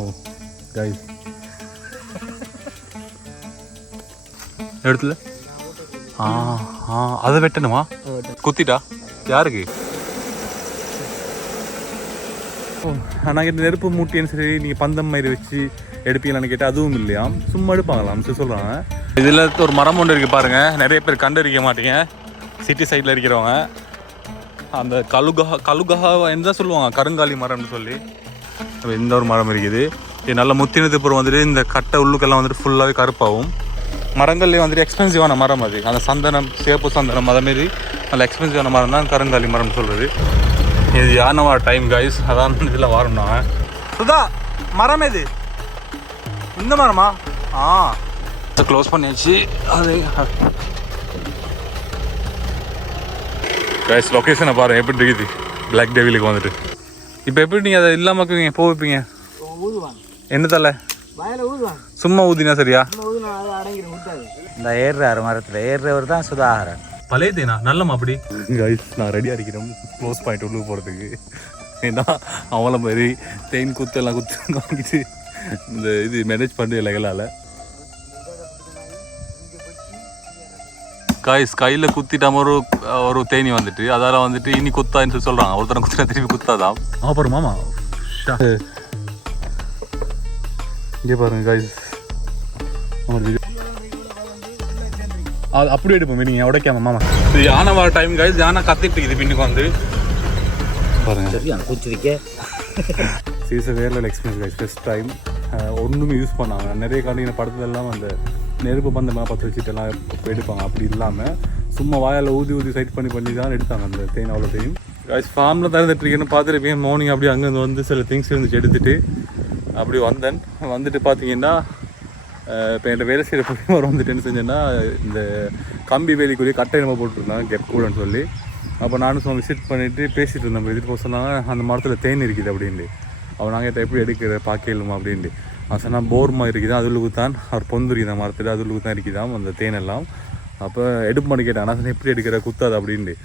ஓ guys இடத்துல அதை வெட்டணுமா? குத்திட்டா யாருக்கு? ஆனால் நெருப்பு மூட்டின்னு சரி நீங்கள் பந்தம் மாதிரி வச்சு எடுப்பீங்களான்னு கேட்டால் அதுவும் இல்லையா, சும்மா எடுப்பாங்களாம் சொல்கிறாங்க. இதில் ஒரு மரம் ஒன்று இருக்குது பாருங்கள், நிறைய பேர் கண்டறிக்க மாட்டீங்க சிட்டி சைடில் இருக்கிறவங்க. அந்த கழுகா என்ன சொல்லுவாங்க, கருங்காலி மரம்னு சொல்லி இந்த ஒரு மரம் இருக்குது. இது நல்ல முத்தினது அப்புறம் வந்துட்டு இந்த கட்டை உள்ளுக்கெல்லாம் வந்துட்டு ஃபுல்லாகவே கருப்பாகும். மரங்கள்லேயே வந்துட்டு எக்ஸ்பென்சிவான மரம் அது. அந்த சந்தனம், சேப்பு சந்தனம் அதேமாரி நல்ல எக்ஸ்பென்சிவான மரம் தான் கருங்காலி மரம்னு சொல்கிறது. இது யானவா டைம் கைஸ், அதான் இதில் வரணும். சுதா மரம் இது இந்த மரமா? க்ளோஸ் பண்ணியாச்சு. அது கைஸ் லொக்கேஷனை பாருங்கள் எப்படி இருக்குது பிளாக் டெவிலுக்கு வந்துட்டு. இப்போ எப்படி நீங்கள் அதை இல்லாமல் போவீங்க? என்ன தலை சும்மா ஊதினா சரியா? இந்த ஏறுறாரு மரத்தில் ஏறுறவர் தான் சுதாகரன். பழைய தேனா நல்லமா அப்படி கைஸ். நான் ரெடியாக இருக்கிறேன் க்ளோஸ் பாயிண்ட் உள்ளே போகிறதுக்கு. ஏன்னா அவளை மாதிரி தேன் குத்தெல்லாம் குத்து வாங்கிட்டு இந்த இது மேனேஜ் பண்ணி இலைகளால் கைஸ் கையில் குத்திட்டாம ஒரு தேனி வந்துட்டு அதால் வந்துட்டு இனி குத்தான்னு சொல்கிறாங்க. ஒருத்தனை குத்தினா திருப்பி குத்தாதான். அப்புறம் மாமா இங்கே பாருங்க கைஸ், அது அப்படியே எடுப்போம் நீங்கள் உடைக்காம மாமா. இது யானை வர டைம் கைஸ், யானை கத்திட்டு இருக்குது பின்னுக்கு வந்து பாருங்க. சீசன் வேறு எக்ஸ்பீரியன்ஸ் கைஸ். ஃபஸ்ட் டைம் ஒன்றுமே யூஸ் பண்ணாங்க. நிறைய காலையில் படத்துலலாம் அந்த நெருப்பு பந்தமெல்லாம் பற்ற வச்சுட்டெல்லாம் எடுப்பாங்க. அப்படி இல்லாமல் சும்மா வாயால் ஊதி சைட் பண்ணி தான் எடுத்தாங்க அந்த தேன். அவ்வளோ தேன் கைஸ் ஃபார்மில் திறந்துட்டுருக்கேன்னு பார்த்துருப்பேன். மார்னிங் அப்படியே அங்கேருந்து வந்து சில திங்ஸ் இருந்துச்சு எடுத்துகிட்டு அப்படி வந்துட்டு பார்த்தீங்கன்னா இப்போ என்கிட்ட வேலை செய்கிற பொறுமை வந்துட்டு என்ன செஞ்சேன்னா இந்த கம்பி வேலிக்குள்ளேயே கட்டை நம்ம போட்டுருந்தேன் கெப் கூடன்னு சொல்லி. அப்போ நானும் சொன்ன விசிட் பண்ணிவிட்டு பேசிகிட்டு இருந்தேன். எடுத்துகிட்டு போக சொன்னாங்க அந்த மரத்தில் தேன் இருக்குது அப்படின்ட்டு. அவன் நாங்கள் எப்படி எடுக்கிற பார்க்கலுமா அப்படின்ட்டு. அவன் சொன்னால் போர்மா இருக்குது அதுளுக்கு தான் அவர் பொந்து இருக்குது அந்த மரத்தில் அதுளுக்கு தான் இருக்குதான் அந்த தேனெல்லாம். அப்போ எடுப்பான்னு கேட்டேன். ஆனால் சொன்னால் எப்படி எடுக்கிற குத்தாது அப்படின்ட்டு.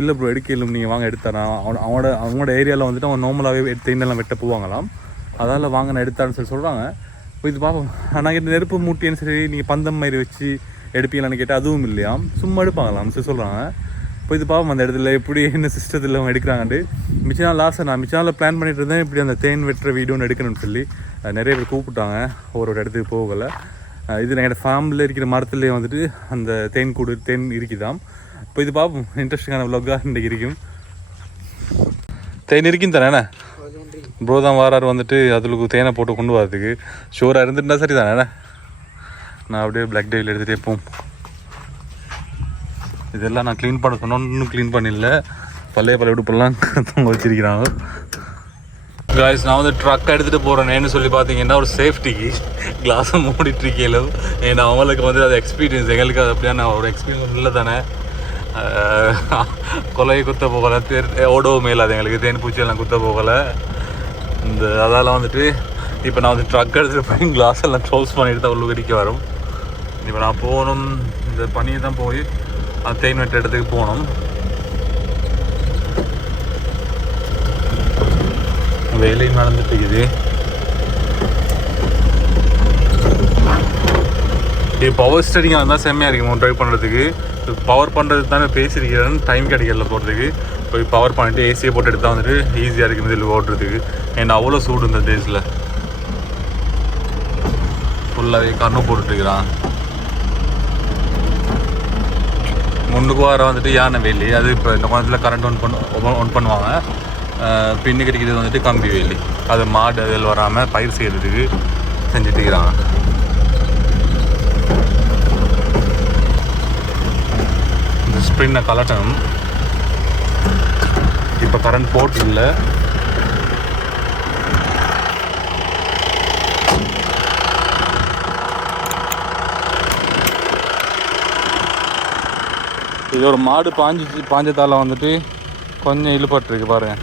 இல்லை ப்ரோ எடுக்கலும் நீங்கள் வாங்க எடுத்தாரான். அவனோட ஏரியாவில் வந்துட்டு அவன் நார்மலாகவே தேனெல்லாம் வெட்ட போவாங்களாம். அதால் வாங்க நான் எடுத்தான்னு சொல்கிறாங்க. இப்போ இது பார்ப்போம். ஆனால் இந்த நெருப்பு மூட்டின்னு சரி நீங்கள் பந்தம் மாதிரி வச்சு எடுப்பீங்களான்னு கேட்டால் அதுவும் இல்லையா, சும்மா எடுப்பாங்களாம் சொல்கிறாங்க. இப்போ இது பார்ப்போம் அந்த இடத்துல எப்படி என்ன சிஸ்டத்தில் அவங்க எடுக்கிறாங்கன்ட்டு. மிச்ச நாள் பிளான் பண்ணிட்டு இருந்தேன் இப்படி அந்த தேன் வெட்டுற வீடியோன்னு எடுக்கணும்னு சொல்லி. நிறைய பேர் கூப்பிட்டாங்க, ஒரு இடத்துக்கு போகலை. இது என்னோடய ஃபார்மில் இருக்கிற மரத்துலேயே வந்துட்டு அந்த தேன் இருக்குதாம். இப்போ இது பார்ப்போம், இன்ட்ரெஸ்டிங்கான விலாகாக இன்றைக்கி இருக்கும். தேன் இருக்கும் தானே ப்ரோ தான் வாரார் வந்துட்டு அதுக்கு தேனை போட்டு கொண்டு வரதுக்கு. ஷோராக இருந்துட்டுனா சரி தானே. நான் அப்படியே பிளாக் டெவில் எடுத்துகிட்டே போம். இதெல்லாம் நான் க்ளீன் பண்ண சொன்னோம், இன்னும் க்ளீன் பண்ணிடல. பழைய உடுப்பெல்லாம் தூங்க வச்சிருக்கிறாங்க காய்ஸ். நான் வந்து ட்ரக் எடுத்துகிட்டு போகிறேன்னு சொல்லி பார்த்தீங்கன்னா ஒரு சேஃப்டிக்கு கிளாஸை மூடிட்டுருக்கேன். ஏன்னா அவங்களுக்கு வந்து அது எக்ஸ்பீரியன்ஸ், எங்களுக்கு அது அப்படியான ஒரு எக்ஸ்பீரியன்ஸ் இல்லை தானே. கொலையை குத்த போகலை, ஓடவும் மேலாது எங்களுக்கு, தேன் பூச்சியெல்லாம் குத்த போகலை. அதால் வந்துட்டு இப்போ நான் வந்து ட்ரக் எடுத்துகிட்டு போய் கிளாஸ் எல்லாம் க்ளோஸ் பண்ணிட்டு தான் உள்ளுக்கடிக்க வரும். இப்போ நான் போகணும், இந்த பனியை தான் போய் அந்த தேன் வெட்ட இடத்துக்கு போகணும். வேலையும் நடந்துட்டு இருக்குது. இது பவர் ஸ்டேரிங்காக இருந்தால் செம்மையாக இருக்கும் ட்ரைவ் பண்ணுறதுக்கு. பவர் பண்ணுறது தானே பேசியிருக்கிறேன், டைம் கிடைக்கல போகிறதுக்கு. போய் பவர் பண்ணிட்டு ஏசியை போட்டு எடுத்தால் வந்துட்டு ஈஸியாக இருக்கும் இதில் ஓட்டுறதுக்கு. ஏன்னா அவ்வளோ சூடு இந்த டேஸில். ஃபுல்லாகவே கண்ணு போட்டுருக்குறான். முன்னுக்கு வர வந்துட்டு யானை வேலி, அது இப்போ இந்த காலத்தில் கரண்ட் ஒன் பண்ணுவாங்க. பின்னு கிடைக்கிறது வந்துட்டு கம்பி வேலி, அது மாடு அதில் வராமல் பயிர் செய்கிறதுக்கு செஞ்சுட்டு இருக்கிறாங்க. இந்த ஸ்ப்ரின்னை கலட்டணும். இப்போ கரண்ட் போட்டு இல்லை. இது ஒரு மாடு பாஞ்சதால் வந்துட்டு கொஞ்சம் இழுபட்டுருக்கு பாருங்க.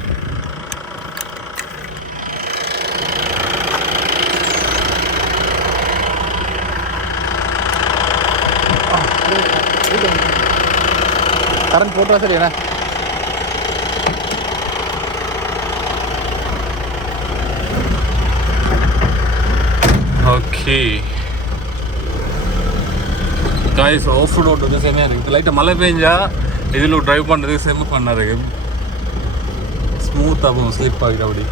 கரண்ட் போட்டா சரி என்ன. ஓகே காய்ஸ் ஆஃப் ரோட் வந்து செம்மையாக இருக்குது. லைட்டாக மழை பெஞ்சா இதில் ட்ரைவ் பண்ணுறதுக்கு செம்ம பண்ணா இருக்கு. ஸ்மூத்தாக போகும், ஸ்லிப் ஆகிடும் அப்படி.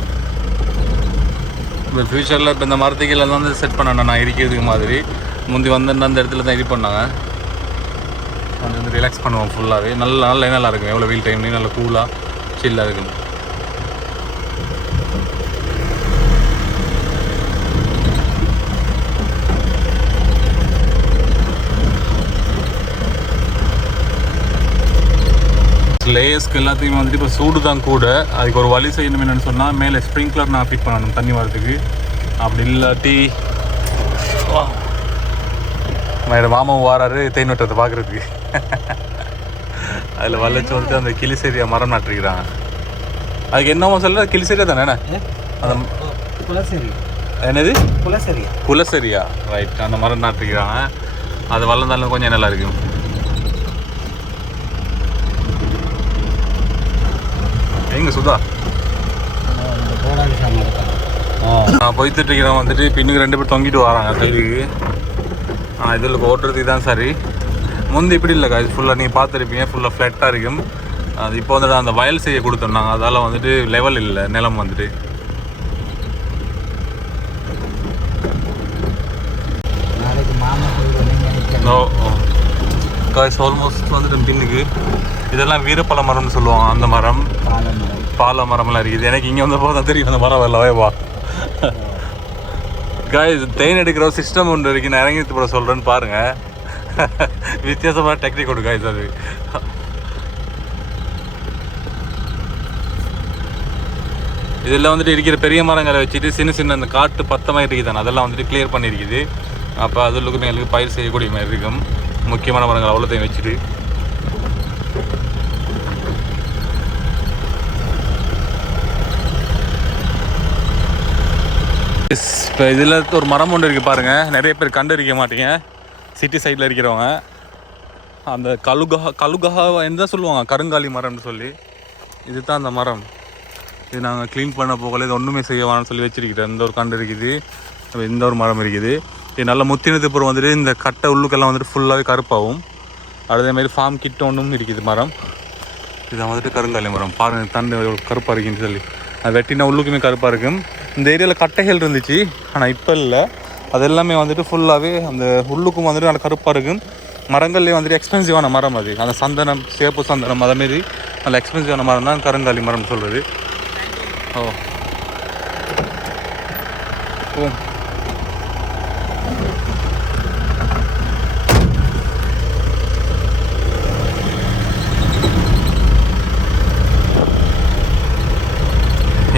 இப்போ ஃப்யூச்சரில் இப்போ இந்த மரத்துக்கெல்லாம் வந்து செட் பண்ணணும் நான் இருக்கிறதுக்கு மாதிரி. முந்தி வந்து அந்த இடத்துல தான் இது பண்ணாங்க. அது வந்து ரிலாக்ஸ் பண்ணுவோம் ஃபுல்லாகவே. நல்லா இருக்கும். எவ்வளோ வெயில் டைம்லேயும் நல்லா கூலாக சில்லாக இருக்கும். லேயர்ஸ்க்கு எல்லாத்தையும் வந்துட்டு இப்போ சூடு தான் கூட. அதுக்கு ஒரு வழி செய்யணும். என்னென்னு சொன்னால் மேலே ஸ்ப்ரிங்க்லர் நான் ஃபிட் பண்ணணும் தண்ணி வரதுக்கு. அப்படி இல்லாட்டி வேறு மாமாவும் வாராரு தேன் வெட்டத்தை பார்க்குறதுக்கு. அதில் வளைச்சி வந்துட்டு அந்த கிளிசேரியா மரம் நட்டுருக்கிறாங்க. அதுக்கு என்னமோ சொல்ல கிளிசேரியா தானே அந்த என்னது குலசரியா ரைட். அந்த மரம் நட்டுருக்கிறாங்க. அது வளர்ந்தாலும் கொஞ்சம் நல்லா இருக்கும். எங்க சுதா நான் போய்த்துட்டு இருக்கிறேன் வந்துட்டு பின்னுக்கு 2 பேர் தொங்கிட்டு வராங்க சைடுக்கு. இதில் ஓட்டுறதுக்கு தான் சரி. முந்தி இப்படி இல்லைக்கா, இது ஃபுல்லாக நீங்கள் பார்த்துருப்பீங்க, ஃபுல்லாக ஃப்ளாட்டாக இருக்கும். அது இப்போ வந்துட்டு அந்த வயல் செய்ய கொடுத்துருந்தாங்க. அதால் வந்துட்டு லெவல் இல்லை நிலம் வந்துட்டு. காய்ஸ் ஆல்மோஸ்ட் வந்துட்டு பின்னுக்கு. இதெல்லாம் வீரப்பழ மரம்னு சொல்லுவாங்க. அந்த மரம் பால மரம்லாம் இருக்குது. எனக்கு இங்கே வந்த போது தான் தெரியும் அந்த மரம் வரலவே வா. காய்ஸ் தேன் எடுக்கிற சிஸ்டம் ஒன்று இருக்குது. நான் இறங்கி போட சொல்கிறேன்னு பாருங்கள். வித்தியாசமான டெக்னிக் கொடு காய்ஸ். அது இதெல்லாம் வந்துட்டு இருக்கிற பெரிய மரங்களை வச்சுட்டு சின்ன அந்த காட்டு பத்தமாக இருக்குது தானே, அதெல்லாம் வந்துட்டு கிளியர் பண்ணியிருக்குது. அப்போ அதுக்கு மேலுக்கு பயிர் செய்யக்கூடிய மாதிரி இருக்கும். முக்கியமான மரங்கள் அவ்வளோத்தையும் வச்சுட்டு இப்போ இதில் ஒரு மரம் ஒன்று இருக்குது பாருங்கள். நிறைய பேர் கண்டறிக்க மாட்டீங்க சிட்டி சைடில் இருக்கிறவங்க. அந்த கழுகா என்ன சொல்லுவாங்க, கருங்காலி மரம்னு சொல்லி. இது தான் அந்த மரம். இது நாங்கள் க்ளீன் பண்ண போகல, இது ஒன்றுமே செய்ய வேணாம்னு சொல்லி வச்சுருக்கிறேன். இந்த ஒரு கண்டு இருக்குது, இந்த ஒரு மரம் இருக்குது. இது நல்லா முத்தினது அப்புறம் வந்துட்டு இந்த கட்டை உள்ளுக்கெல்லாம் வந்துட்டு ஃபுல்லாகவே கருப்பாகும். அதேமாதிரி ஃபார்ம் கிட்ட ஒன்றும் இருக்குது மரம். இதான் வந்துட்டு கருங்காலி மரம். பாருங்கள் தண்டு கருப்பாக இருக்குன்னு சொல்லி. அது வெட்டினா உள்ளுக்குமே கருப்பாக இருக்கும். இந்த ஏரியாவில் கட்டைகள் இருந்துச்சு, ஆனால் இப்போ இல்லை. அது எல்லாமே வந்துட்டு ஃபுல்லாகவே அந்த உள்ளுக்கும் வந்துட்டு நல்லா கருப்பாக இருக்கும். மரங்கள்லேயே வந்துட்டு எக்ஸ்பென்சிவான மரம் அது. அந்த சந்தனம், சேப்பு சந்தனம், அதேமாரி நல்ல எக்ஸ்பென்சிவான மரம் தான் கருங்காலி மரம்னு சொல்கிறது. ஓ ஓ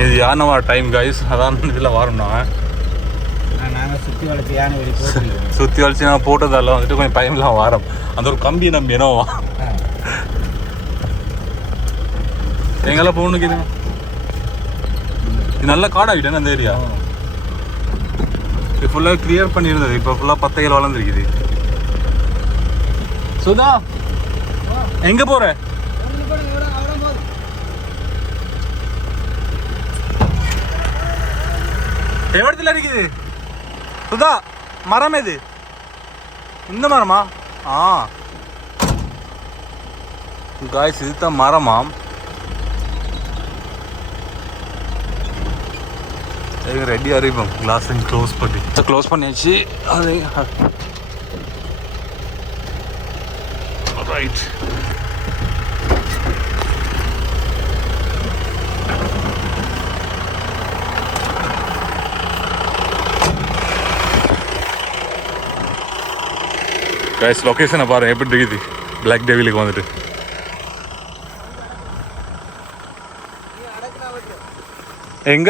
இது யானை டைம் காய்ஸ். அதான் இதில் வரணும். நாங்கள் சுற்றி வளைச்சி நான் போட்டதால வந்துட்டு கொஞ்சம் பயம்லாம் வாரம். அந்த ஒரு கம்பி நம்பி என்னவா எங்கெல்லாம் போகணுக்குது. இது நல்ல காடாகிட்டேன்னு அந்த ஏரியா. இது ஃபுல்லாக கிளியர் பண்ணியிருந்தது. இப்போ ஃபுல்லாக பத்தைகள் வளர்ந்துருக்குது. சுதா எங்கே போகிற? எவ்வளத்துல இருக்குது சுதா மரம்? எது இந்த மரமா? காய்ஸ் இதுதான் மரமாம். ரெடி அறிவோம். கிளாஸ் க்ளோஸ் பண்ணியாச்சு. அது ரைட். கைஸ் லொக்கேஷனை பாருங்கள் எப்படி இருக்குது. பிளாக் டெவிலுக்கு வந்துட்டு எங்க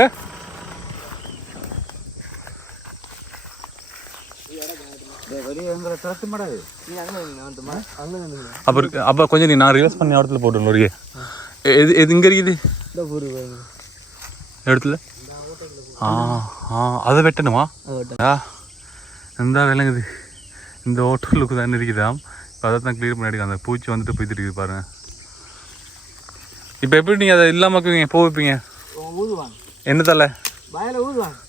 அப்போ கொஞ்சம் நான் ரிவர்ஸ் பண்ணி இடத்துல போட்டு ஒரு எது எது இங்கே இருக்குது இடத்துல. அதை வெட்டணுமா? எந்த விளங்குது இந்த ஹோட்டலுக்கு தான் இருக்குதாம். இப்போ அதை தான் கிளியர் பண்ணி அந்த பூச்சி வந்துட்டு போய்ட்டு இருக்குது பாருங்கள். இப்போ எப்படி நீங்கள் அதை இல்லாமல் போவீங்க? என்ன தலை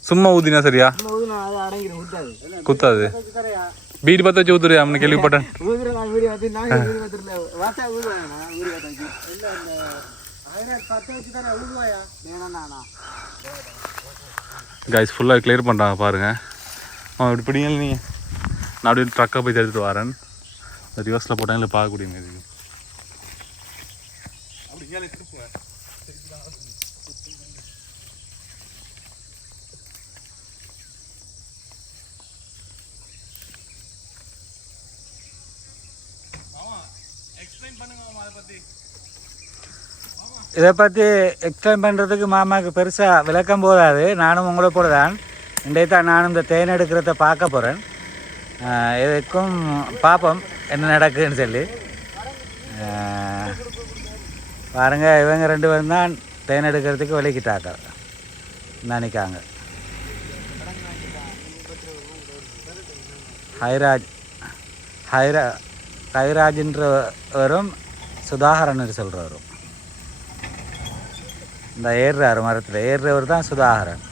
சும்மா ஊதினா சரியா? குத்தாது பீடி பற்ற வச்சு ஊத்துரு அவனு கேள்விப்பட்டேன் கைஸ் ஃபுல்லாக கிளியர் பண்ணுறாங்க பாருங்கள் அவன் இப்படி பிடிங்க நீங்கள் நான் அப்படியே ட்ரக்கை போய் எடுத்துகிட்டு வரேன் ரிவர்ஸில் போட்டாங்களே பார்க்கக்கூடிய மாதிரி இதை பற்றி எக்ஸ்பிளைன் பண்ணுறதுக்கு மாமாவுக்கு பெருசாக விளக்கம் போதாது. நானும் உங்களை போல தான் இன்றைய தான் நானும் இந்த தேன் எடுக்கிறத பார்க்க போகிறேன். எதுக்கும் பார்ப்போம் என்ன நடக்குதுன்னு சொல்லி. பாருங்கள், இவங்க 2 பேரும் தான் தேன் எடுக்கிறதுக்கு விலைக்கிட்டாக்க நினைக்காங்க. ஹைராஜ்ன்றவரும் சுதாகரன் சொல்கிறவரும் இந்த ஏறுறாரு மரத்தில் ஏறுறவர் தான் சுதாகரன்.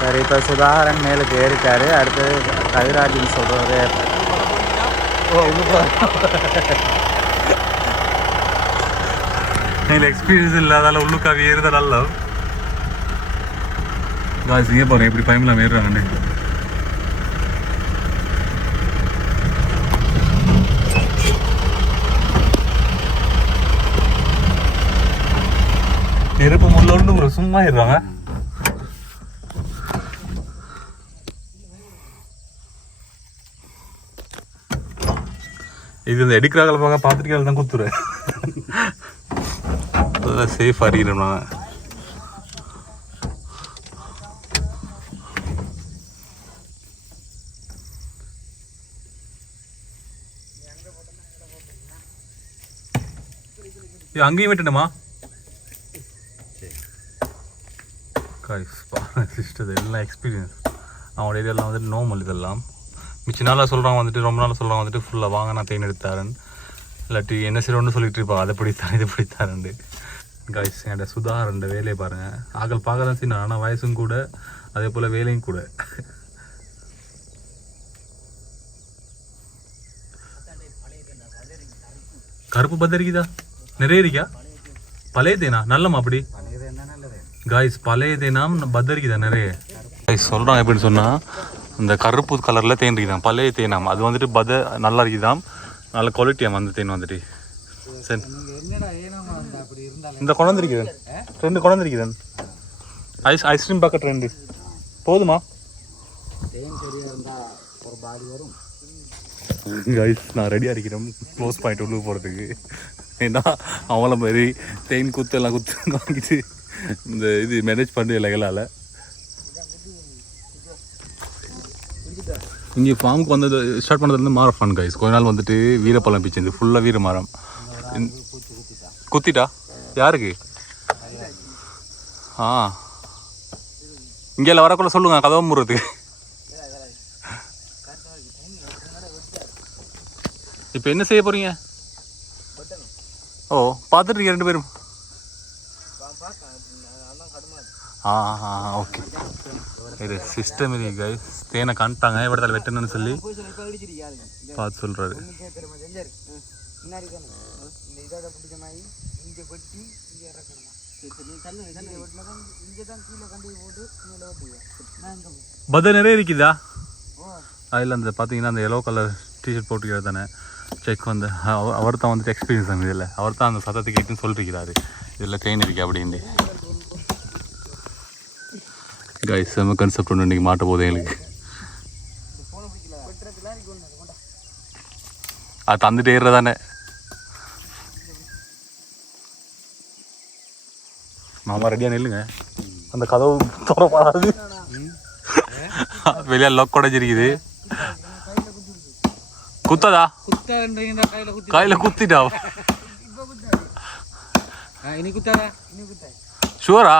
சரி, இப்போ சுதாகரன் மேலுக்கு ஏறிட்டாரு. அடுத்தது கவிராஜின்னு சொல்கிறதே எக்ஸ்பீரியன்ஸ் இல்லாதால உள்ளுக்காக ஏறுத நல்லா காசு இங்கே போகிறேன் இப்படி பயமில்லாம ஏறுறாங்கண்ணே. நெருப்பு முள்ளோண்டு சும்மா ஏறுறாங்க. இது இந்த எடுக்கிறாங்கள பார்க்க பார்த்துட்டு தான் குத்துறேன். சேஃப் அறிகிறோம் நான். அங்கேயும் விட்டுணுமா சிஸ்டர் எல்லாம் எக்ஸ்பீரியன்ஸ். அவனோட ஏரியாலாம் வந்துட்டு நோமல் இதெல்லாம் மிச்ச நாளாக சொல்கிறான் வந்துட்டு ரொம்ப நாளாக சொல்கிறான் வந்துட்டு ஃபுல்லாக வாங்க நான் தேன் எடுத்தாரன் இல்லாட்டி என்ன செய்யணும்னு சொல்லிட்டு இருப்பா அதை பிடித்தான் இது பிடித்தாரண்டு. கைஸ் என்னோட சுதாகரன் வேலையை பாருங்கள். ஆகல் பார்க்க தான் செய்யணும், ஆனால் வயசும் கூட அதே போல் வேலையும் கூட. கருப்பு பத்திரிக்குதா நிறைய இருக்கா? பழைய தேனா நல்லமா அப்படி கைஸ் பழைய தேனாம் பத்திரிக்குதா நிறைய கைஸ் சொல்கிறான். எப்படின்னு சொன்னால் இந்த கருப்பு கலரில் தேன் இருக்குதான் பழைய தேனாம். அது வந்துட்டு நல்லா இருக்குதாம், நல்ல குவாலிட்டியாம் அந்த தேன் வந்துட்டு. சரி இந்த குழந்திருக்குதன் 2 குழந்திருக்குதன் ஐஸ்கிரீம் பக்கெட் 2 போதுமா? கைஸ் நான் ரெடியாக இருக்கிறேன் க்ளோஸ் பாயிண்ட் உள்ளே போகிறதுக்கு. ஏன்னா அவளை மாதிரி தேன் குத்தெல்லாம் குத்து வாங்கிட்டு இந்த இது மேனேஜ் பண்ணி இலைகளால் இங்கே ஃபார்முக்கு வந்தது ஸ்டார்ட் பண்ணதுலேருந்து மாற ஃபன் கைஸ். கொஞ்ச நாள் வந்துட்டு வீரப்பழம் பிச்சு ஃபுல்லாக வீர மரம் குத்திட்டா யாருக்கு? இங்கே வரக்குள்ள சொல்லுங்க கதவை மூடுறதுக்கு. இப்போ என்ன செய்ய போறீங்க? ஓ பார்த்துட்டு இருக்கீங்க 2 பேரும். ஓகே இது சிஸ்டம் இது கைஸ். தேனை காண்டாங்க இவடத்தில் வெட்டணும்னு சொல்லி பார்த்து சொல்கிறாரு. பத நிறைய இருக்குதா? அதில் அந்த பார்த்தீங்கன்னா அந்த எல்லோ கலர் டிஷர்ட் போட்டுக்கிறது தானே செக் வந்து அவர் தான் வந்துட்டு எக்ஸ்பீரியன்ஸ் அந்த இதில் அவர் தான் அந்த சத்தத்தை கேட்டுன்னு சொல்லிருக்கிறாரு இதில் தேன் இருக்கு அப்படின்ட்டு. கைஸ் செம்ம கான்செப்ட் ஒன்று இன்றைக்கி மாட்ட போகுது எங்களுக்கு. அது தந்துட்டு ஏறுறதானே மாமா ரெடியாக நில்லுங்க. அந்த கதவு திறப்பாது வெளியே லொக் உடைஞ்சிருக்குது. குத்ததா குத்தன்றீங்க கையில குத்திட்டா இனி குத்தாதா ஷூரா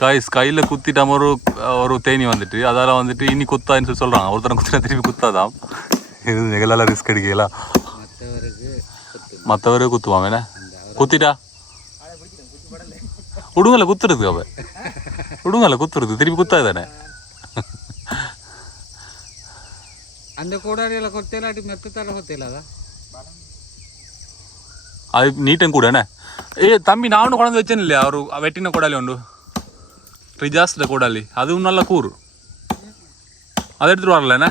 கைஸ் கையில குத்திட்டாம ஒரு தேனி வந்துட்டு அதால வந்துட்டு இனி குத்தான்னு சொல்லி சொல்றாங்க. ஒருத்தனை குத்தினா திருப்பி குத்தாதான். இது எங்களால ரிஸ்க் எடுக்கலாம். மற்றவரே குத்துவான் என்ன குத்திட்டா விடுங்கல குத்துறது அவ விடுங்கல குத்துறது திருப்பி குத்தாது தானே. அந்த கோடாரியில கொத்தேலாட்டி மெத்தத்தால கொத்தேலாதா அது நீட்டம் கூட என்ன தம்பி நானும் குழந்தை வச்சேன் இல்லையா ஒரு வெட்டின கோடாலி உண்டு ரிஜாஸ்ல கோடாலி அதுவும் நல்ல கூறு அதை எடுத்துட்டு வரல என்ன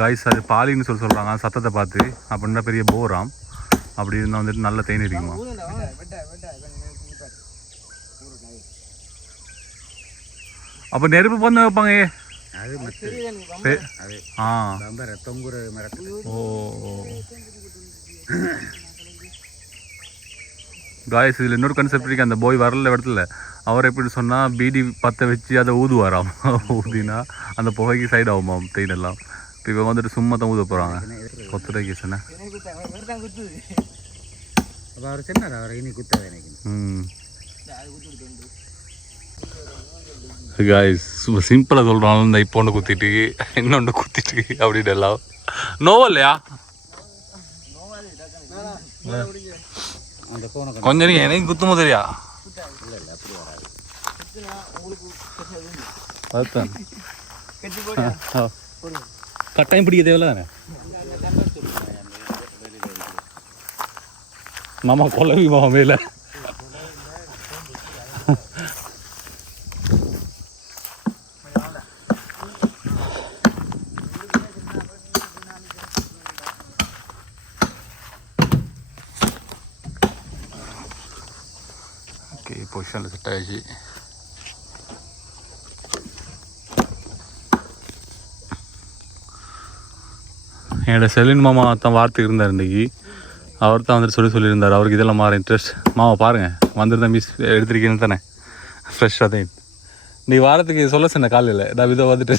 காய்ஸ் அது பாலின்னு சொல்கிறாங்க சத்தத்தை பார்த்து அப்படின்னா பெரிய போராம் அப்படி இருந்தால் வந்துட்டு நல்ல தேன் இருக்குமா. அப்போ நெருப்பு பண்ண வைப்பாங்க காய்ஸ் இதில் இன்னொரு கன்செப்ட் இருக்கு. அந்த போய் வரல இடத்துல அவர் எப்படி சொன்னால் பீடி பற்ற வச்சு அதை ஊதுவாராம். ஊதினா அந்த புகைக்கு சைடு ஆகுமாம் தேன் எல்லாம். இப்போ இவங்க வந்துட்டு சும்மா தான் ஊத போகிறாங்க கொத்துரை கேஸ் என்ன காய்ஸ் சிம்பிளாக சொல்கிறாங்க. இந்த இப்போ ஒன்று குத்திட்டு இன்னொன்று குத்திட்டு அப்படின்னு எல்லாம் நோவா இல்லையா கொஞ்சம் நீ எனக்கு குத்துமோ தெரியா கட்டாயம் பிடிக்க தேவையில்ல தானே நம்ம கொலவி மேல ஓகே பொசிஷனில் செட் ஆகிடுச்சு. என்னோட செலின் மாமா தான் வார்த்தைக்கு இருந்தார் இன்றைக்கி. அவர் தான் வந்துட்டு சொல்லியிருந்தார் அவருக்கு இதெல்லாம் மாற இன்ட்ரெஸ்ட். மாமா பாருங்கள் வந்துருந்தேன் மிஸ் எடுத்திருக்கீங்கன்னு தானே ஃப்ரெஷ்ஷாக தான் நீ வாரத்துக்கு சொல்ல சொன்ன காலையில் நான் இதை வந்துட்டு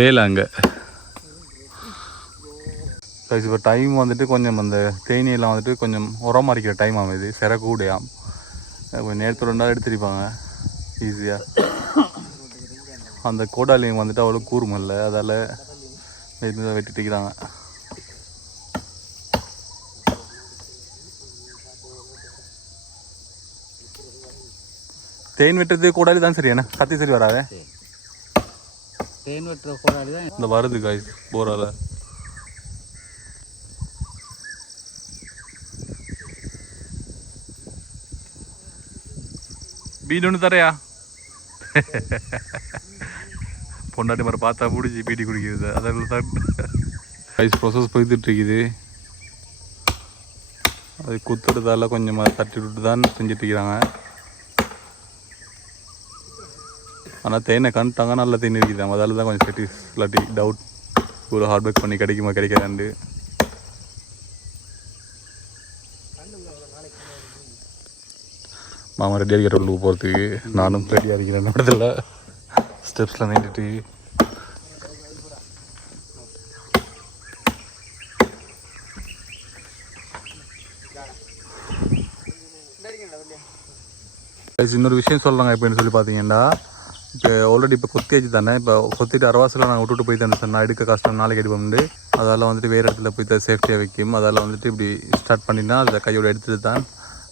வேலை அங்கே இப்போ டைம் வந்துட்டு கொஞ்சம் அந்த தேனியெல்லாம் வந்துட்டு கொஞ்சம் உரம் அரிக்கிற டைம் ஆகும். இது சிற கூடையாம் கொஞ்சம் நேரத்து 2 நாள் எடுத்துருப்பாங்க ஈஸியாக. அந்த கோடாலியும் வந்துட்டு அவ்வளோ கூறுமல்ல அதால் வெட்டிட்டு இருக்கிறாங்க. தேன் வெட்டுறது கோடாலி தான் சரியாண்ணே கத்தி சரி வராது. தேன் வெட்டுற கோடாலி தான் இந்த வருது காய்ஸ் போரால. பீடி ஒன்று தரையா பொண்டாட்டி மாதிரி பார்த்தா பிடிச்சி பீடி குடிக்கிறது அதில் தான் ரைஸ் ப்ராசஸ் போய்கிட்டு இருக்குது. அது குத்துறதால கொஞ்சமாக தட்டி விட்டு தான் செஞ்சுட்டு இருக்கிறாங்க. ஆனால் தேனை கண்டுட்டாங்க நல்ல தேன் இருக்குதாங்க அதில் தான் கொஞ்சம் செட்டிஸ் இல்லாட்டி டவுட் ஒரு ஹார்ட் ஒர்க் பண்ணி கிடைக்குமா கிடைக்காதாண்டு. மாமா ரெடியாக இருக்கிற உள்ளுக்கு போகிறதுக்கு நானும் ரெடியாக இருக்கிறேன். இடத்துல ஸ்டெப்ஸில் நீண்டுட்டு இன்னொரு விஷயம் சொல்கிறாங்க. எப்படின்னு சொல்லி பார்த்தீங்கன்னா இப்போ ஆல்ரெடி இப்போ கொத்தியாச்சு தானே. இப்போ கொத்திட்டு அரவாசில் நாங்கள் விட்டுட்டு போய் தானே சொன்னால் எடுக்க கஷ்டம் நாளைக்கு எடுப்போம்ண்டு அதால் வந்துட்டு வேறு இடத்துல போய் தான் சேஃப்டியாக வைக்கும். அதால் வந்துட்டு இப்படி ஸ்டார்ட் பண்ணினா அதை கையோடு எடுத்துகிட்டு தான்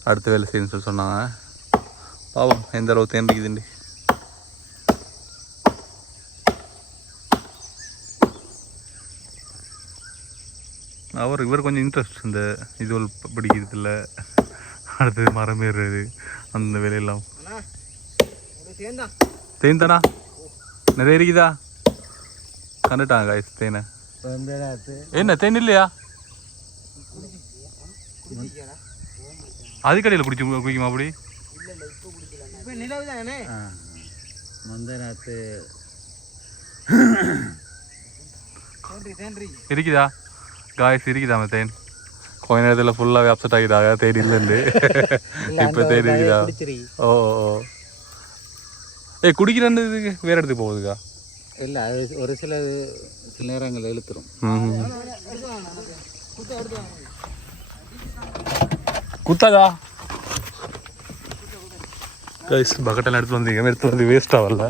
அடுத்த வேலை செய்யணும்னு சொல்லி சொன்னாங்க. பாவம் எந்த அளவு தேன் இருக்குதுண்டு. இவர் கொஞ்சம் இன்ட்ரெஸ்ட் இந்த இதுவல் பிடிக்கிறதுல அடுத்தது மரம் ஏறுறது அந்த வேலையெல்லாம். தேன் தானா நிறைய இருக்குதா கண்டுட்டாங்க காய்ஸ் தேனை. என்ன தேன் இல்லையா அதுக்கடையில் குடிக்குமா அப்படி இருக்குதா காய்ஸ் இருக்குதா தேன் கொஞ்ச நேரத்தில் ஃபுல்லாகவே அப்செட் ஆகிட்டாங்க தேடி இல்லைன்னு இப்போ தேடி இருக்குதா. ஓ ஓ குடிக்கிறேன்னு இதுக்கு வேறு இடத்துக்கு போகுதுக்கா? இல்லை அது ஒரு சில நேரங்கள் இழுத்துரும். குத்தாதா கைஸ்? பக்கெட்டெல்லாம் எடுத்து வந்து வேஸ்ட் ஆகல.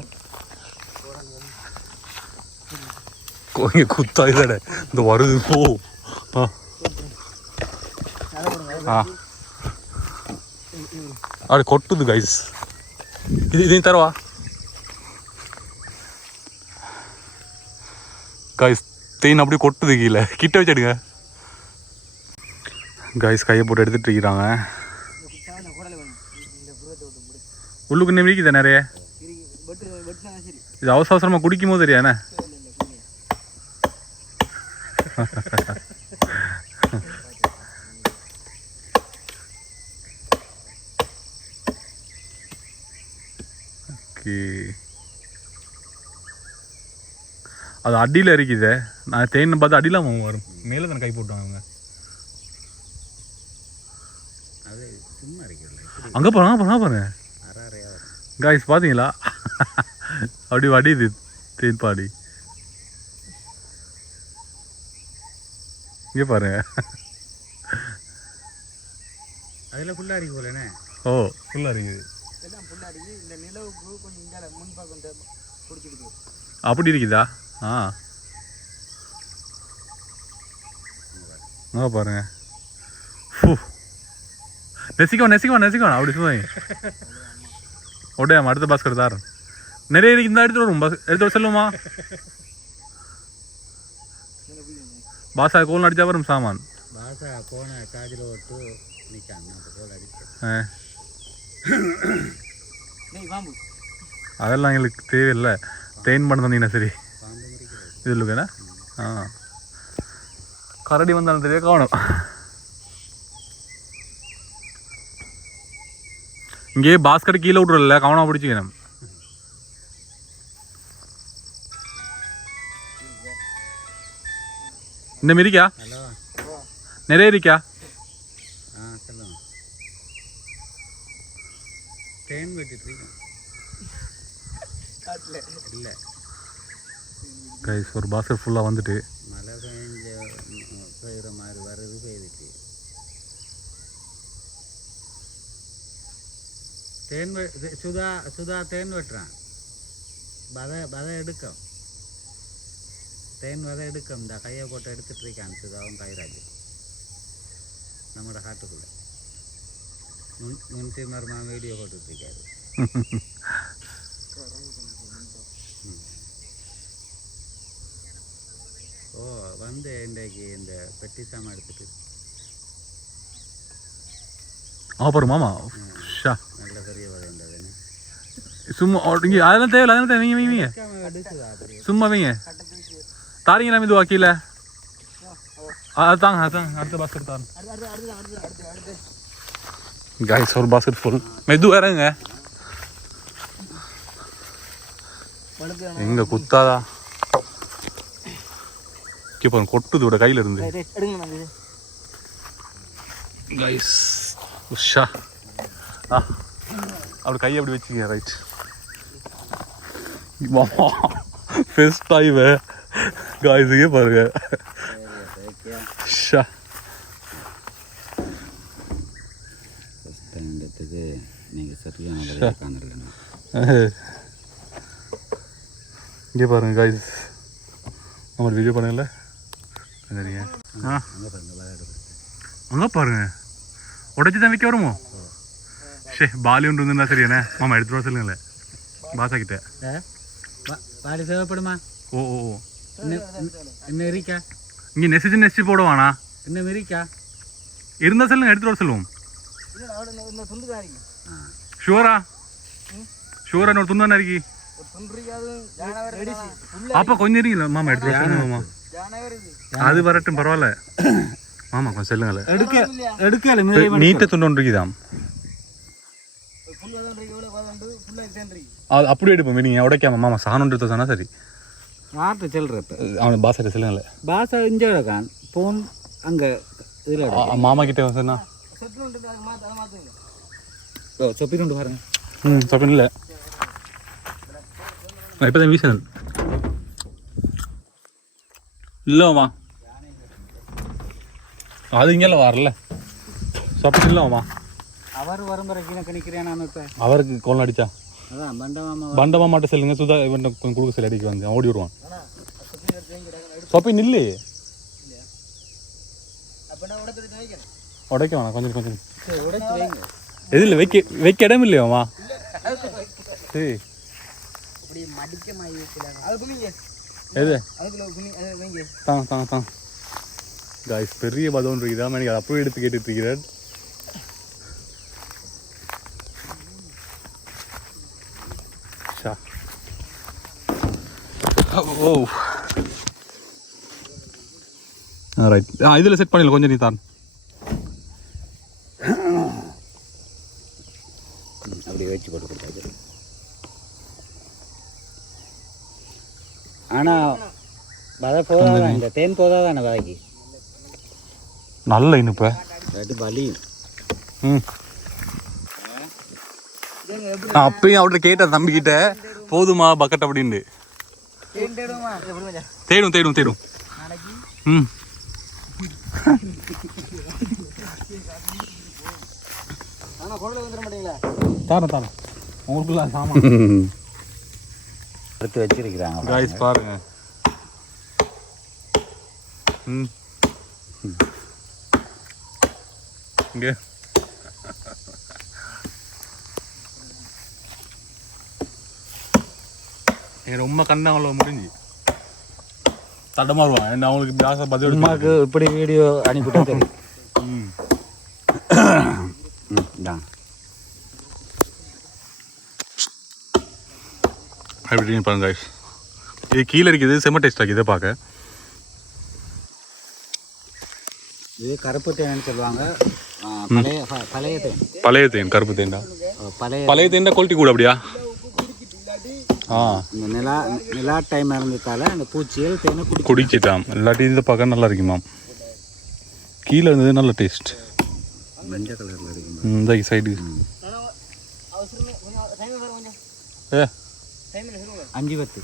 இங்கே குத்தா இதட இந்த வருது போ. அப்படி கொட்டுது கைஸ். இதையும் தரவா கைஸ்? தேன் அப்படியே கொட்டுது கீழே. கிட்ட வச்சிடுங்க கைஸ். கையை போட்டு எடுத்துட்டு இருக்கிறாங்க. உள்ளுக்கு இன்னும் இருக்குதா நிறைய? இது அவசரமாக குடிக்கும் போது தெரியாண்ணே. ஓகே, அது அடியில் இருக்குதே. நான் தேன் பார்த்து அடியில் வரும். மேலே தானே கை போட்டாங்க அவங்க. அங்கே பாருங்க காய்ஸ், பார்த்தீங்களா? அப்படி வடியுது தேன் பாடி. இங்கே பாருங்க. அதில் ஃபுல்லாக அடிக்க போலண்ணே. ஓ, ஃபுல்லாக இருக்குது. அப்படி இருக்குதா? பாருங்க. நெசிக்கோ அப்படி சொல்லுவாங்க. உடையாம அடுத்த பாஸ்கர் தாரன் நிறைய இருக்கு. இந்த எடுத்துட்டு வரும். எடுத்து வர சொல்லுமா? பாசா கோல் அடிச்சா வரும் சாமான். அதெல்லாம் எங்களுக்கு தேவையில்லை. தேன் பண்ண தந்தீங்கன்னா சரி. இது இல்லைண்ணா. கரடி வந்தாலும் தெரிய காணும். இங்கே பாஸ்கர் கீழே விட்றல, கவனம் பிடிச்சிக்கணும். இந்த மாரிக்கா நிறைய இருக்கா? தேன் வெட்டிட்டு இல்லை கைஸ். ஒரு பாஸ்கர் ஃபுல்லாக வந்துட்டு மழை பெய்கிற மாதிரி வருது. பெய்துட்டு தேன் சுதா தேன் வெட்டுறான். வதை எடுக்கும். தேன் வதை எடுக்கும். இந்த கையை போட்டு எடுத்துட்டு இருக்கான் சுதாவும் கைராஜ் நம்மளோட காட்டுக்குள்ள. முன்சீமர்மா வீடியோ போட்டுருக்காரு. ஓ வந்து இன்றைக்கு இந்த பெட்டி சாமான் எடுத்துட்டு அப்புறம் மாமா நல்ல பெரிய வரைந்தது. சும்மா இங்கே அதெல்லாம் தேவையில்ல. அதெல்லாம் வைங்க சும்மா வைங்க. தாரிங்களா இது வாக்கியில்? அதுதாங்க அடுத்த பாஸ்கெட் தான் கைஸ். ஒரு பாஸ்கெட் ஃபுல். மெது வேறங்க எங்க குத்தாதா? கேப்பா கொட்டுது விட கையில இருந்து கைஸ். உஷா அப்படி கையை அப்படி வச்சுக்க. ரைட். ஃபர்ஸ்ட் டைம் காய்ஸுக்கே பாருங்க. ஷா நீங்கள் சரியான இங்கே பாருங்க காய்ஸ். நம்ம வீடியோ பண்ணுங்கள்ல சரிங்க. அங்கே பாருங்க உடைச்சி தான் வைக்க வருமோ? சே பாலி ஒன்று வந்துருந்தா சரியாண்ணே. மாமா எடுத்துட்டு வர சொல்லுங்களேன் பாசா கிட்ட. பாலி தேவைப்படுமா? ஓ என்ன இருக்கா? இங்கே நெசிச்சு போடுவானா? என்ன இருக்கா இருந்தால் சொல்லுங்க, எடுத்துட்டு வர சொல்லுவோம். ஷுவரா ஒரு துண்டு தானே இருக்கி. அப்போ கொஞ்சம் இருக்கீங்களா மாமா? எடுத்துட்டு வர சொல்லுங்க மாமா. அது வரட்டும் பரவாயில்ல மாமா. கொஞ்சம் சொல்லுங்களேன். எடுக்கல நீட்டை துண்டு ஒன்று இருக்குதாம். அது அப்படி எடுப்போம். நீங்கள் உடைக்காம மாமா சாணம் எடுத்து சொன்னா சரி. அவன் பாசா சொல்லுங்களேன். பாசா இங்கே இருக்கான் போன் அங்கே இதில் மாமா கிட்ட சொன்னா சொப்பிட்டு பாருங்க. சொப்பின் இல்லை நான் இப்போ தான் வீசினேன் இல்லைம்மா அது இங்கெல்லாம் வரல சப்போஸ் இல்லைம்மா அவர் வரும்பரை கீழே கணிக்கிறேன் நான் இப்போ அவருக்கு கோலம் அடிச்சா அதான் பண்டமாமா பண்டமாட்ட செல்லுங்க சுதா இவன் கொஞ்சம் கொடுக்க சொல்லி அடிக்க வந்து ஓடி விடுவான் சொப்பி நில்லு உடைக்க வேணாம் கொஞ்சம் கொஞ்சம் எதில் வைக்க இடம் இல்லையாம்மா சரி எது தான் காய்ஸ் பெரிய பதம் இருக்குதான் எனக்கு அப்படியே எடுத்து கேட்டுட்டு இருக்கிறேன் ஓ ரைட் இதில் செட் பண்ணிடல கொஞ்சம் நீ தான் அப்படி வச்சு போட்டு கொடுத்தாச்சு. ஆனால் வதை போதாதான் இந்த தேன் போதாதானே வதைக்கு நல்ல இனிப்பு வலி. ம் நான் அப்பயும் அவர்கிட்ட கேட்டேன் தம்பிக்கிட்ட போதுமா பக்கெட் அப்படின்ட்டு தேடும் தேடும் தேடும் ம் தாரம் தாரம் உங்களுக்குள்ள சாமான் எடுத்து வச்சிருக்கிறாங்க காய்ஸ் பாருங்க ம் இங்கே ரொம்ப கண்ணாங்களோ முடிஞ்சு தடமாறுவான் என்ன அவங்களுக்கு இப்படி ஆசை பதில் அம்மாவுக்கு இப்படி வீடியோ அனுப்பிட்டா தெரியும். அப்படின்னு பாருங்க guys. இது கீழே இருக்குது செம்ம டேஸ்ட் ஆகுது இதை பார்க்க. இது கருப்பு தேன்னு சொல்லுவாங்க. பழைய தேன். பழைய தேன் கருப்பு தேன்டா. பழைய தேன்டா குவாலிட்டி கூட அப்படியா? இந்த நிலா டைம் இருந்ததால அந்த பூச்சிகள் தேனை குடிச்சிட்டான். இல்லாட்டி இந்த பார்க்க நல்லா இருக்குமாம். கீழே இருந்தது நல்ல டேஸ்ட். மஞ்சள் கலரில் இருக்கும். இந்த சைடு ஏ 5 10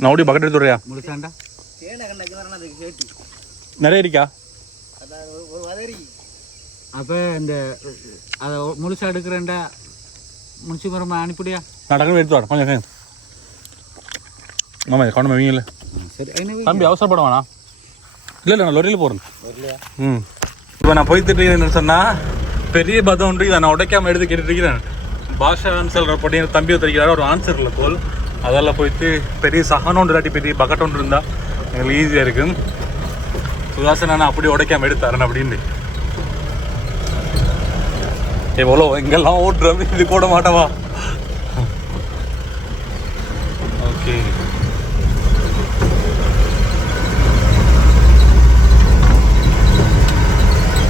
நான் ஓடி பக்கெட் எடுத்துடுறியா? முழுசாண்டா நிறைய இருக்கா? அப்போ இந்த அதை முழுசாக எடுக்கிறேன்டா முனிச்சு மரமாக அனுப்பிடியா? நான் டக்குனு எடுத்து வரேன் கொஞ்சம். ஆமாம் கவனம் வைங்கல்ல. சரி தம்பி அவசரப்பட வேணாம். இல்லை நான் லொரியில் போகிறேன். இப்போ நான் போய்த்துட்டு என்னன்னு சொன்னால் பெரிய பதம் ஒன்று இதை நான் உடைக்காமல் எடுத்து கேட்டுருக்கிறேன். பாஷா ஆன்சர் அப்படின்னு தம்பி தெரிக்கிறாரு ஒரு ஆன்சர் இல்லை போல். அதெல்லாம் போய்த்து பெரிய சகனம் ஒன்று இல்லாட்டி பெரிய பக்கெட் ஒன்று இருந்தால் எங்களுக்கு ஈஸியாக இருக்கும். சுதாசன் நான் அப்படியே உடைக்காமல் எடுத்தாரேன் அப்படின்னு எவ்வளோ எங்கெல்லாம் ஓட்டுறோம் இது கூட மாட்டவா? ஓகே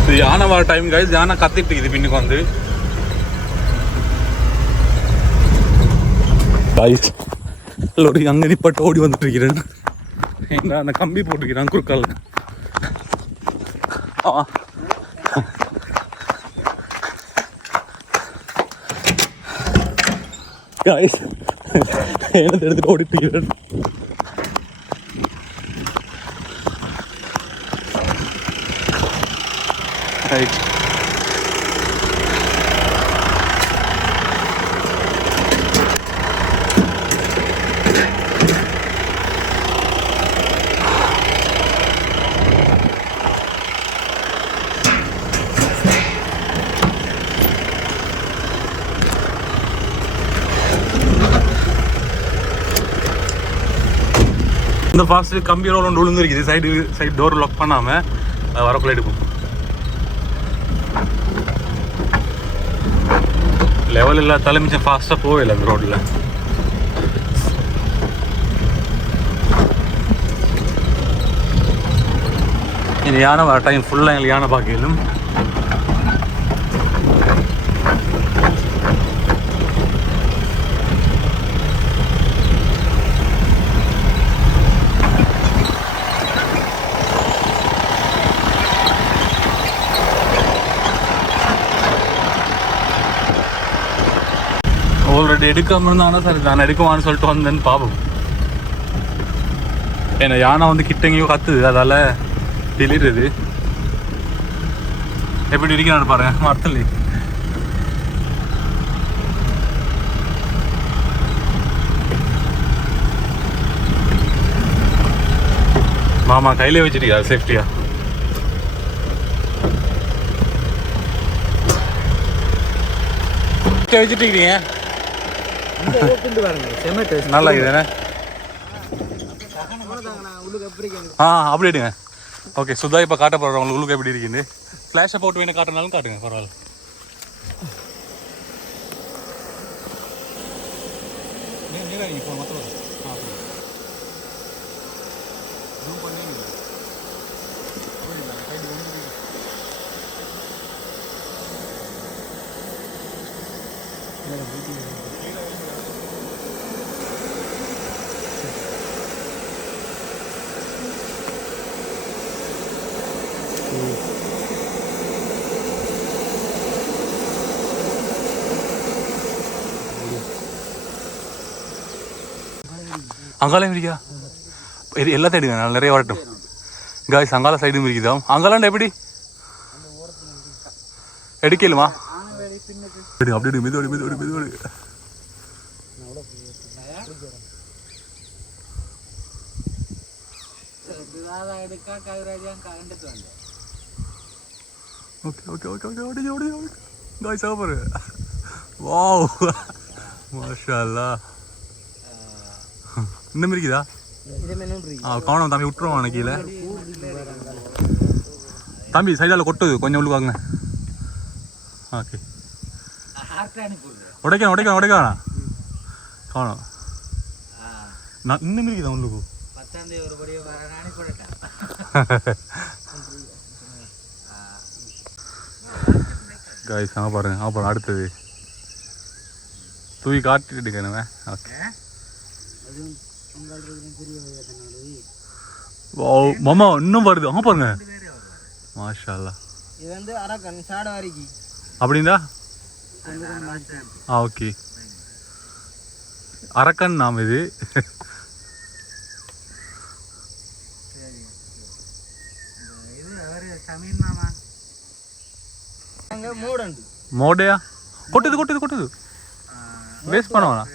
இது யானை வர டைம் கைஸ். யானை கத்திட்டு இது பின்னுக்கு வந்து கைஸ் லோரி அங்கே நிப்பட்டு ஓடி வந்துட்டு இருக்கிறேன். ஏன்னா அந்த கம்பி போட்டுக்கிறான் குறுக்கால. கைஸ் என்னத்தை எடுத்துட்டு ஓடிட்டு இருக்கிறேன். ரைட் இந்த ஃபாஸ்ட் கம்பி ரோல் ஒன்று விழுந்துருக்குது. சைடு டோர் லாக் பண்ணாமல் வரக்குள்ள எடுப்போம். லெவல் இல்லாதால மிச்சம் ஃபாஸ்ட்டாக போவே இல்லை அந்த ரோட்டில். இந்த யானை வர டைம் ஃபுல்லாக எங்களுக்கு யானை பார்க்கலும். ஆல்ரெடி எடுக்காமல் இருந்தானா சரி நான் எடுக்குவான்னு சொல்லிட்டு வந்தேன்னு பாப்போம். ஏன்னா யானை வந்து கிட்டங்கயோ கத்துது, அதால தெளிடுது. எப்படி இருக்கிறான்னு பாருங்க மரத்துல. மாமா கையிலே வச்சுட்டியா சேஃப்டியா? வச்சுட்டீங்க நல்லா இருக்குதுண்ணே. அப்படி எடுங்க. ஓகே சுதா இப்போ காட்ட போகிறோம் உங்களுக்கு உள்ளுக்கு எப்படி இருக்குது. ஃப்ளாஷை போட்டு வேணும் காட்டினாலும் காட்டுங்க பரவாயில்ல. அங்காலையும் இருக்கா? இது எல்லாத்தையும் எடுங்க, நான் நிறைய வரட்டும். காய்ஸ் அங்கால சைடும் இருக்குதா? அங்காலாண்டா எப்படி எடுக்கலுமா? அப்படி மெதுவோடு மெதுவோடு மெதுவோடு. ஓகே ஓகே ஓகே ஓகே ஓடி ஓடி ஓடி. காய்ஸ் சாப்பாடு. வாவ் மாஷா அல்லாஹ். இந்த மாதிரி இருக்குதா? கவனம் தம்பி, விட்டுருவோம் கீழே. தம்பி சைடால கொட்டுது, கொஞ்சம் உள்ளுக்காங்க. ஓகே உடைக்கணும் உடைக்கணும் உடைக்க வேணாம். கவனம். நான் இந்த மாதிரி இருக்குதா உள்ளுக்கு? காய்ஸ் பாருங்க அப்புறம் அடுத்தது தூவி காட்டிட்டு நம்ம. ஓகே மாமா இன்னும் வருது. பாருங்க மாஷா அல்லாஹ். இது வந்து அரக்கன் சாடவாரிக்கு அப்படின்னா ஓகே அரக்கன் நாம் இது. மோடையா? கொட்டுது கொட்டுது கொட்டுது. வேஸ்ட் பண்ண வேணாம்.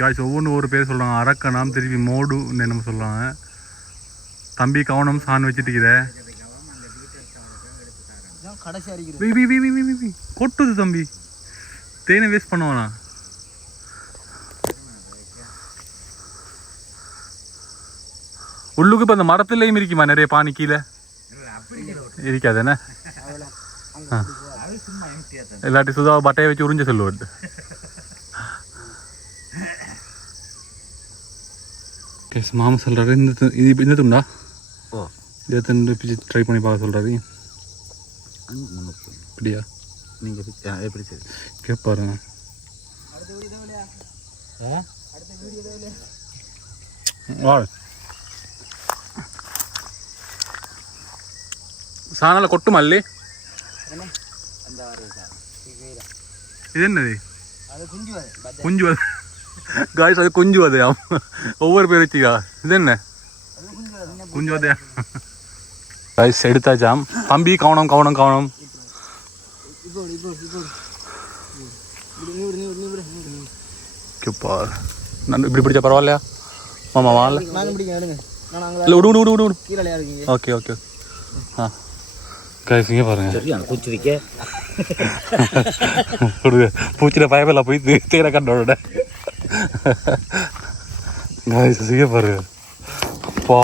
காய்ஸ் ஒவ்வொன்றும் ஒரு பேர் சொல்கிறாங்க. அரக்கணம், திருப்பி மோடு என்னமோ சொல்கிறாங்க. தம்பி கவனம் சான் வச்சுட்டுக்கிற கொட்டுது தம்பி. தேனை வேஸ்ட் பண்ணுவானா? உள்ளுக்கு இப்போ அந்த மரத்துலேயும் இருக்குமா நிறைய பானி கீழே இருக்காதுண்ணே? இல்லாட்டி சுதா பட்டையை வச்சு உறிஞ்ச சொல்லுவாரு. மாமா சொல்கிறாரு இந்த துண்டா இதை துண்டு பிச்சு ட்ரை பண்ணி பார்க்க சொல்கிறாரு. அப்படியா? நீங்கள் எப்படி சரி கேட்பாருங்க. சாணால கொட்டு மல்லி. இது என்னது? குஞ்சு அது. காய்ஸ் அது குஞ்சு அது. ஒவ்வொரு பேர் வச்சுக்கா. இது என்ன குஞ்சு அது? காய்ஸ் எடுத்தாச்சாம். தம்பி கவனம் கவனம் கவனம். நான் இப்படி பிடிச்சா பரவாயில்லையா மாமா? வாழ இல்லை விடு விடு விடு விடு. Okay okay. ஆ காய்ஸ் இங்கே பாருங்க. பூச்சிட பயப்பெல்லாம் போய் தேரை கண்டோட. காய்ஸ் இங்கே பாருங்க. அப்பா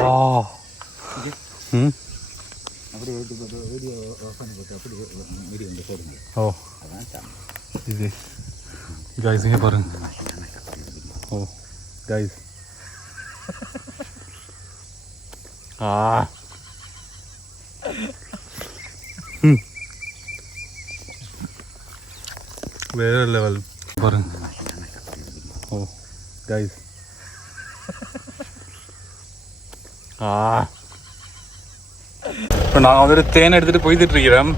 ஓ இது காய்ஸ் இங்கே பாருங்க. ஓ காய்ஸ் வேற லெவல் பாருங்க. ஓ கைஸ் இப்போ நாங்கள் வந்துட்டு தேனை எடுத்துகிட்டு போய்கிட்டு இருக்கிறோம்.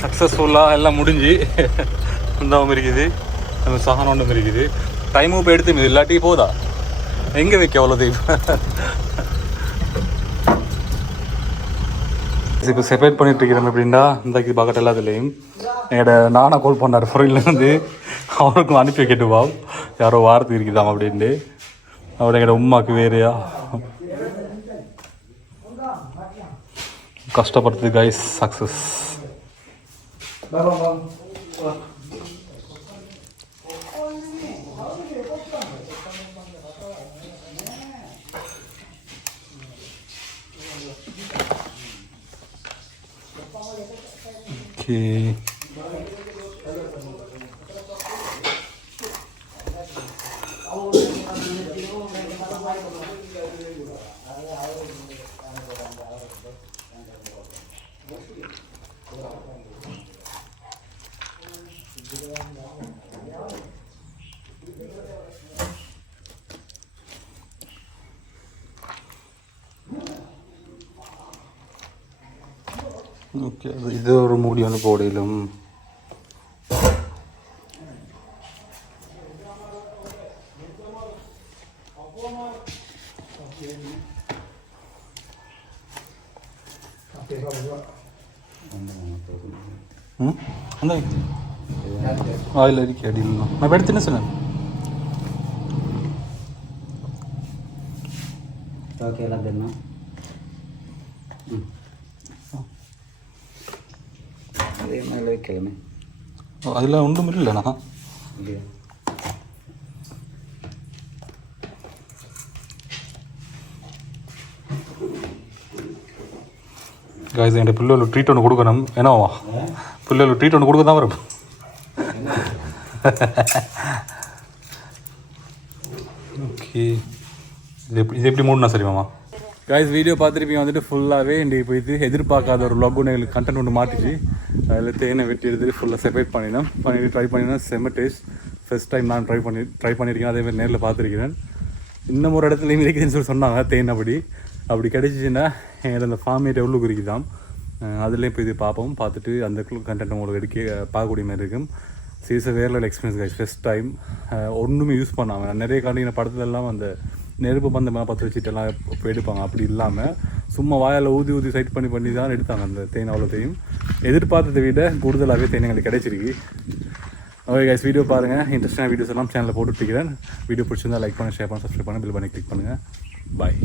சக்ஸஸ்ஃபுல்லாக எல்லாம் முடிஞ்சு இந்த இருக்குது நம்ம சகனம் ஒன்றும் இருக்குது டைமும் இப்போ எடுத்து இல்லாட்டி போதா எங்கே வைக்க அவ்வளோது இப்போ செப்பரேட் பண்ணிட்டு இருக்கிறோம் எப்படின்னா இந்த பார்க்கட்டு எல்லாத்துலேயும் என்னோட நானாக கால் பண்ணார் ஃபாரின்லேருந்து அவருக்கும் அனுப்பி வைக்கட்டு வா யாரோ வாரத்துக்கு இருக்குதாம் அப்படின்ட்டு அவரோட எங்களோட உமாக்கு வேறையா கஷ்டப்படுறது கைஸ் சக்ஸஸ் Okay. ஓகே இது ஒரு மூடி வந்து போடலும் அந்த ஆயில் இருக்கு அடியில் நான் எடுத்துன்னு சொன்னேன் ஓகே எல்லாம் தெரியும் அதே மாதிரி வைக்கலாமே அதில் ஒன்றும் இல்லைண்ணா இல்லையா காய்ஸ் என் பிள்ளைகள் ட்ரீட் ஒன்று கொடுக்கணும் என்னவா பிள்ளைகள் ட்ரீட் ஒன்று கொடுக்க தான் வரும் ஓகே இது எப்படி மூணுனா சரி மாமா காய்ஸ் வீடியோ பார்த்துருப்பீங்க வந்துட்டு ஃபுல்லாகவே இன்றைக்கி போயிட்டு எதிர்பார்க்காத ஒரு vlog ஒன்று எங்களுக்கு கண்டென்ட் ஒன்று மாட்டிச்சு அதில் தேனை வெட்டி எடுத்துட்டு ஃபுல்லாக செப்பரேட் பண்ணிவிட்டு ட்ரை பண்ணினா செம்ம டேஸ்ட் ஃபர்ஸ்ட் டைம் நான் ட்ரை பண்ணியிருக்கேன் அதேமாதிரி நேரில் பார்த்துருக்கிறேன் இன்னும் ஒரு இடத்துலையும் இருக்குதுன்னு சொல்லி சொன்னாங்க தேன் அப்படி கிடைச்சிச்சின்னா எங்களுக்கு அந்த ஃபார்மேட் எவ்வளோ குறிக்குதாம் அதுலேயும் இப்போ இது பார்ப்போம் பார்த்துட்டு அந்த கண்டென்ட் உங்களுக்கு எடுக்க பார்க்கக்கூடிய மாதிரி இருக்கும் சீரியஸாக வேறு எக்ஸ்பீரியன்ஸ் கைஸ் ஃபர்ஸ்ட் டைம் ஒன்றுமே யூஸ் பண்ணாமல் நிறைய காண்டின படத்துலலாம் அந்த நெருப்பு பந்தமாக பற்ற வச்சுட்டெல்லாம் இப்போ எடுப்பாங்க அப்படி இல்லாமல் சும்மா வாயால் ஊதி சைட் பண்ணி தான் எடுத்தாங்க அந்த தேன் அவ்வளோத்தையும் எதிர்பார்த்ததை விட கூடுதலாகவே தேன் எங்களுக்கு கிடைச்சிருக்கு ஓகே கைஸ் வீடியோ பாருங்கள் இன்ட்ரெஸ்டான வீடியோஸ் எல்லாம் சேனலில் போட்டுருக்கிறேன் வீடியோ பிடிச்சிருந்தா லைக் பண்ணி ஷேர் பண்ணி சப்ஸ்கிரைப் பண்ணி பில் பண்ணி கிளிக் பண்ணுங்கள் பாய்